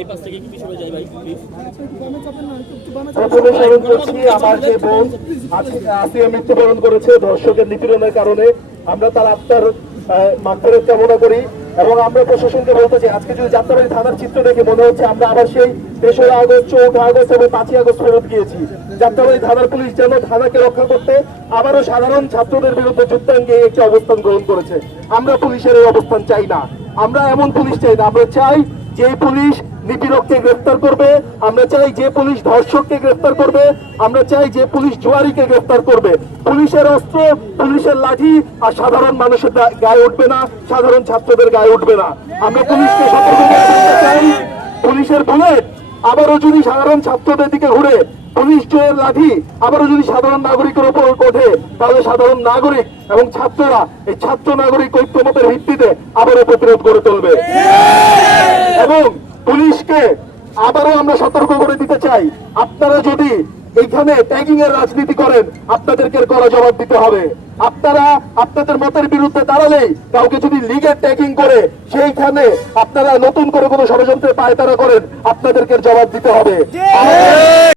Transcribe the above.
এই পাশ থেকে কি সরে যায় ভাই প্লিজ। প্রথমে স্মরণ করছি আমার যে বোন আসিয়া মৃত্যুবরণ করেছে ধর্ষকের নিপীড়নের কারণে। আমরা তার আত্মার মাগফিরাত কামনা করি এবং আমরা প্রশাসনকে বলতে চাই, আজকে যদি যাত্রাবাড়ি থানার চিত্র দেখে মনে হচ্ছে আমরা আবার সেই 3রা আগস্ট, 4ঠা আগস্ট এবং 5ই আগস্ট ফেরত গিয়েছি। যাত্রাবাড়ি থানার পুলিশ যেন থানাকে রক্ষা করতে আবারও সাধারণ ছাত্রদের বিরুদ্ধে যুদ্ধাঙ্গে একটি অবস্থান গ্রহণ করেছে। আমরা পুলিশের এই অবস্থান চাই না, আমরা এমন পুলিশ চাই না। আমরা চাই যে পুলিশ নিপীড়ককে গ্রেফতার করবে, আমরা চাই যে পুলিশ ধর্ষককে গ্রেফতার করবে, আমরা চাই যে পুলিশ জুয়ারিকে গ্রেফতার করবে। পুলিশের অস্ত্র, পুলিশের লাঠি আর সাধারণ মানুষের গায়ে উঠবে না, সাধারণ ছাত্রদের গায়ে উঠবে না। আমরা পুলিশকে সতর্ক করতে চাই, পুলিশের বুলেট আবারও যদি সাধারণ ছাত্রদের দিকে ঘুরে, পুলিশ জয়ের লাঠি আবারও যদি সাধারণ নাগরিকের উপর ওঠে, তাহলে সাধারণ নাগরিক এবং ছাত্ররা এই ছাত্র নাগরিক ঐক্যমতের ভিত্তিতে আবারও প্রতিরোধ করে তুলবে। এবং পুলিশকে আবারও আমরা সতর্ক করে দিতে চাই, আপনারা যদি এইখানে ট্যাগিং এর রাজনীতি করেন, আপনাদেরকে কড়া জবাব দিতে হবে। আপনারা আপনাদের মতের বিরুদ্ধে দাঁড়ালেই কাউকে যদি লিগের ট্যাগিং করে সেইখানে আপনারা নতুন করে কোনো ষড়যন্ত্রের পায়তারা করেন, আপনাদেরকে জবাব দিতে হবে।